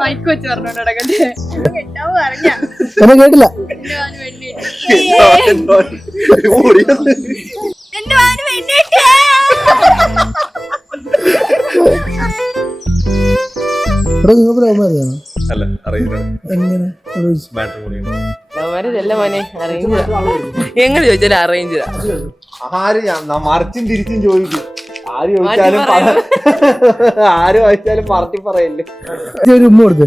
Mic വെച്ച് പറഞ്ഞോണ്ട് നടക്കട്ടെ. കെട്ടാവ് പറഞ്ഞ എന്നെ കേട്ടില്ല. എന്റെ വാന് വേണ്ടിട്ട് എടാ നിങ്ങൾക്ക് ലവ്മാരെയാണോ? അല്ല അറിയില്ല. എങ്ങനെ എങ്ങനെ ചോദിച്ചാലും അറേഞ്ച് ആര് മറിച്ചും തിരിച്ചും ചോദിക്കും. ആര് ചോദിച്ചാലും ആര് വായിച്ചാലും പാർട്ടി പറയല്ലേ. ഒരു ഉമ്മ കൊടുത്തേ.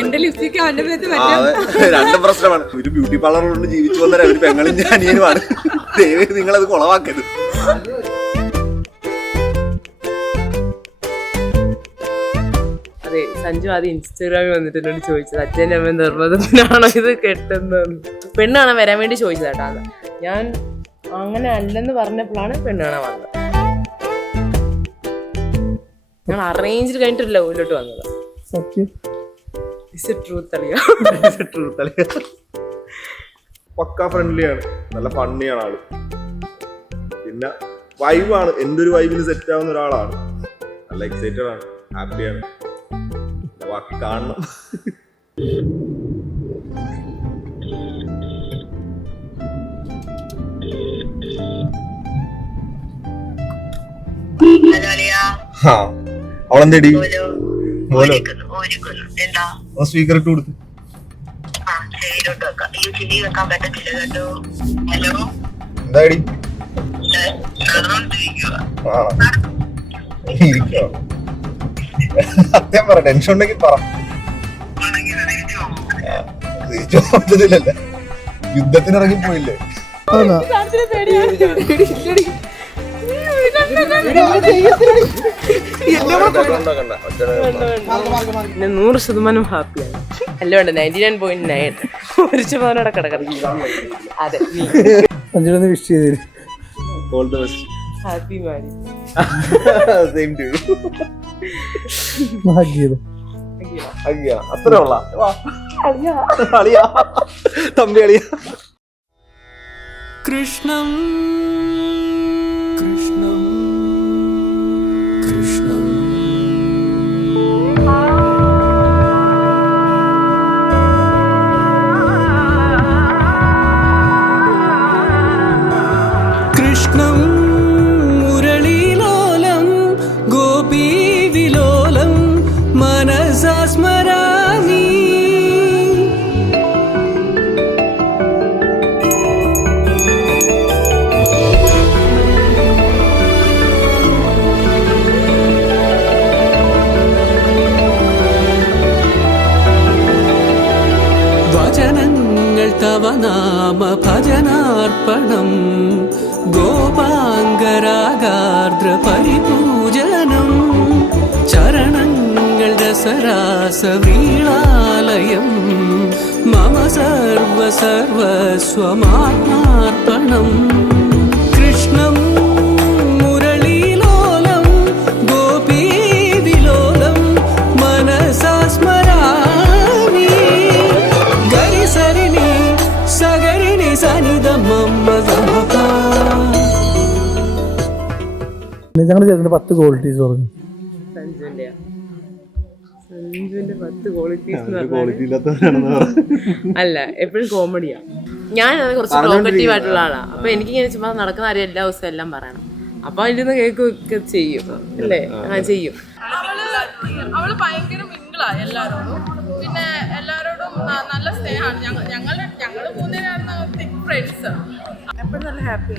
എന്റെ ലിപ്സ്റ്റിക് അവന്റെ രണ്ടും പ്രശ്നമാണ്. ഒരു ബ്യൂട്ടി പാർലർ കൊണ്ട് ജീവിച്ചു വന്നവരെ ഒരു പെങ്ങളും അനിയനുമാണ്. ദയവേത് നിങ്ങളത് കുളവാക്കരുത്. അതെ, സഞ്ജു ആദ്യം ഇൻസ്റ്റാഗ്രാമിൽ വന്നിട്ട് എന്നോട് ചോദിച്ചത് അച്ഛൻ്റെ അമ്മ നിർബന്ധത്തിനാണോ ഇത് കെട്ടുന്നത്. പെണ്ണ് കാണാൻ വരാൻ വേണ്ടി ചോദിച്ചതാട്ടാ. ഞാൻ അങ്ങനെ അല്ലെന്ന് പറഞ്ഞപ്പോഴാണ് പെണ്ണ് കാണാൻ വന്നത്. ഞാൻ അറേഞ്ച് കഴിഞ്ഞിട്ടില്ല ഉള്ളിലോട്ട് വന്നത്. പക്ക ഫ്രണ്ട്ലിയാണ്, നല്ല ഫണ്ണിയാണ് ആള്. പിന്നെ വൈബാണ്, എന്തൊരു വൈബിന് സെറ്റ് ആവുന്ന ഒരാളാണ്. നല്ല എക്സൈറ്റഡ് ആണ്, ഹാപ്പിയാണ്. ബാക്കി കാണണം. അവളെന്തേടി സ്പീക്കർ ഇട്ട് കൊടുത്ത് എന്താടി സത്യം പറ, ടെൻഷൻ ഉണ്ടെങ്കിൽ പറ. യുദ്ധത്തിനിറങ്ങി പോയില്ലേ? പിന്നെ 100% ഹാപ്പിയാണ്. അല്ല വേണ്ട 99.9 ഒരു ശതമാനം കിടക്കണം. അതെ, വിഷ് ചെയ്ത് ഹാപ്പി മാരി. അത്ര ഉള്ള തമ്പി അളിയ. കൃഷ്ണം കൃഷ്ണം കൃഷ്ണം കൃഷ്ണം മുരളീലോലം ഗോപീവിലോലം മനസാ സ്മരാമി. വചനങ്ങൾ തവ നാമ ഭജനാർപ്പണം ഗോപാംഗരാഗാർദ്ര പരിപൂജനം ചരണങ്ങൾ രസരാസവീളാലയം മമ സർവ സർവസ്വമാത്മാർപ്പണം. കൃഷ്ണം മുരളീലോലം ഗോപീവിലോലം മനസാ സ്മരാമി. ഗരി സരിനി സഗരിനി സനിധ മമ്മ സമപ. ഞങ്ങളുടെ ചേട്ടൻ്റെ 10 ക്വാളിറ്റീസ് പറഞ്ഞു. സഞ്ജുവിന്റെ 10 ക്വാളിറ്റീസ് അല്ല, എപ്പോഴും കോമഡിയാ. ഞാൻ കുറച്ച് പ്രോഗ്രറ്റീവ് ആയിട്ടുള്ള ആളാ. അപ്പൊ എനിക്കിങ്ങനെ ചുമ്മാ നടക്കുന്ന കാര്യം എല്ലാ ദിവസവും എല്ലാം പറയണം. അപ്പൊ അതിൽ കേൾക്കുകയൊക്കെ ചെയ്യും അല്ലേ? ചെയ്യും. അവള് ഭയങ്കര മിങ്കിളാ എല്ലാരോടും. പിന്നെ എല്ലാരോടും നല്ല സ്നേഹമാണ്. ഞങ്ങള് മൂന്നുപേരാണ് തിക് ഫ്രണ്ട്സ്. എപ്പോഴും നല്ല ഹാപ്പി.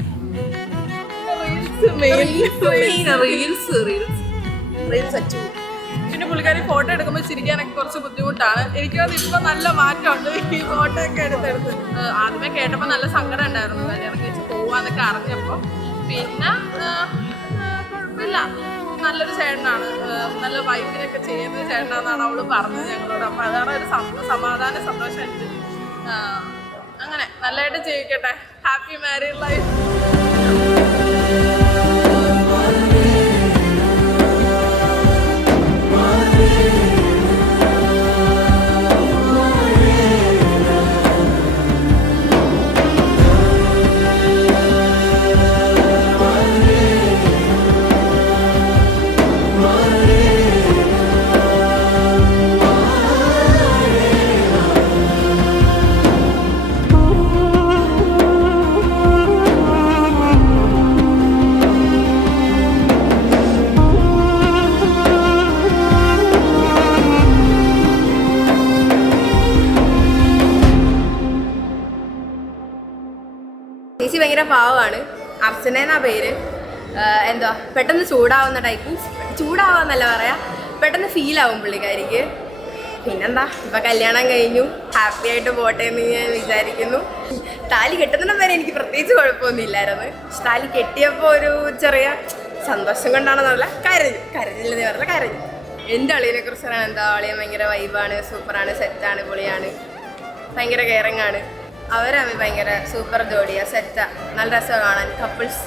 പിന്നെ പുള്ളിക്കാരി ഫോട്ടോ എടുക്കുമ്പോൾ ചിരിക്കാനൊക്കെ കുറച്ച് ബുദ്ധിമുട്ടാണ്. എനിക്ക് ഇപ്പൊ നല്ല മാറ്റമുണ്ട് ഈ ഫോട്ടോ ഒക്കെ എടുത്തെടുത്ത്. ആദ്യമേ കേട്ടപ്പോൾ നല്ല സങ്കടം ഉണ്ടായിരുന്നു, കല്യാണം കഴിച്ച് പോവാന്നൊക്കെ അറിഞ്ഞപ്പോൾ. പിന്നെ കുഴപ്പമില്ല, നല്ലൊരു ചേട്ടനാണ്, നല്ല വൈഫിനൊക്കെ ചെയ്യുന്ന ചേട്ടനാണെന്നാണ് അവള് പറഞ്ഞത് ഞങ്ങളോട്. അപ്പൊ അതാണ് ഒരു സമാധാന സന്തോഷം എനിക്ക്. അങ്ങനെ നല്ലതായിട്ട് ജീവിക്കട്ടെ. Happy married life. പാവമാണ്. അർച്ചന എന്നാ പേര്. എന്താ പെട്ടെന്ന് ചൂടാവുന്ന ടൈപ്പ്, ചൂടാവാന്നല്ല പറയാ, പെട്ടെന്ന് ഫീൽ ആവും പുള്ളിക്കാരിക്ക്. പിന്നെന്താ, ഇപ്പം കല്യാണം കഴിഞ്ഞു, ഹാപ്പി ആയിട്ട് പോട്ടെ എന്ന് ഞാൻ വിചാരിക്കുന്നു. താലി കെട്ടുന്നിടം വരെ എനിക്ക് പ്രത്യേകിച്ച് കുഴപ്പമൊന്നും ഇല്ലായിരുന്നു. പക്ഷെ താലി കെട്ടിയപ്പോൾ ഒരു ചെറിയ സന്തോഷം കൊണ്ടാണെന്നല്ല, കരഞ്ഞില്ലെന്ന് പറഞ്ഞാൽ കരഞ്ഞു. എൻ്റെ അളിയനെ കുറിച്ചാണ് എന്താ, അളിയൻ ഭയങ്കര വൈബാണ്, സൂപ്പറാണ്, സെറ്റാണ്, പൊളിയാണ്, ഭയങ്കര കെയറിങ് ആണ്. അവരമ്മ ഭയങ്കര സൂപ്പർ ജോഡിയാണ്, സെറ്റാ, നല്ല രസമാണ് കാണാൻ. കപ്പിൾസ്,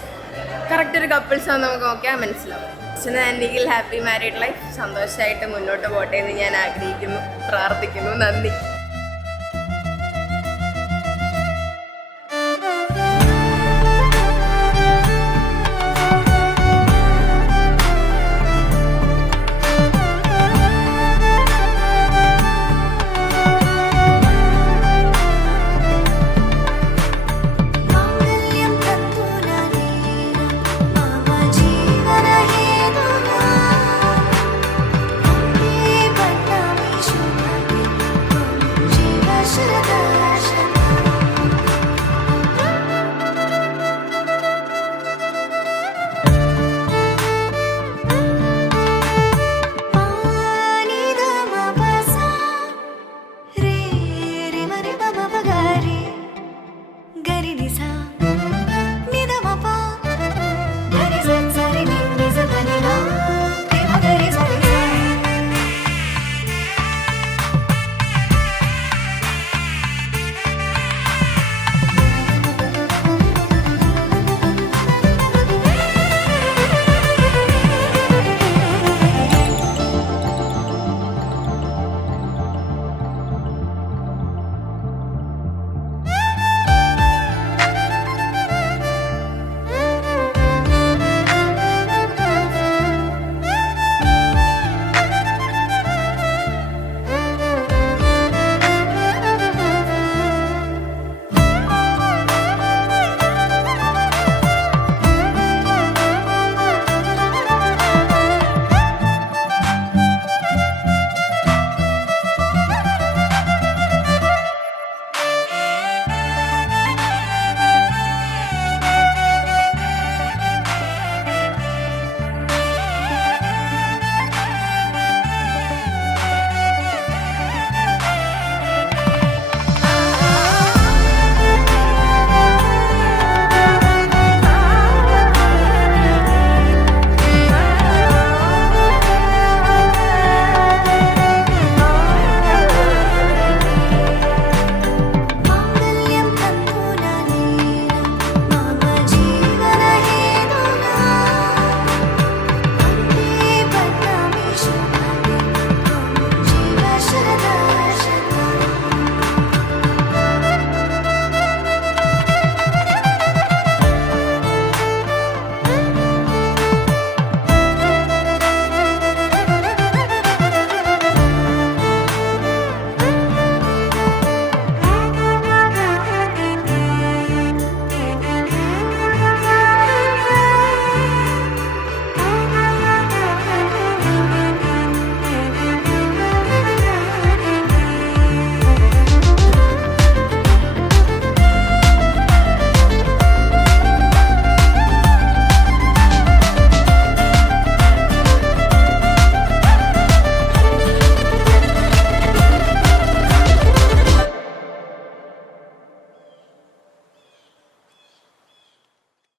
കറക്റ്റ് ഒരു കപ്പിൾസ് ആണെന്ന് നമുക്ക് നോക്കിയാൽ മനസ്സിലാവും. അച്ഛനും ആൻറ്റിയിൽ ഹാപ്പി മാരീഡ് ലൈഫ്, സന്തോഷമായിട്ട് മുന്നോട്ട് പോട്ടെ എന്ന് ഞാൻ ആഗ്രഹിക്കുന്നു, പ്രാർത്ഥിക്കുന്നു. നന്ദി.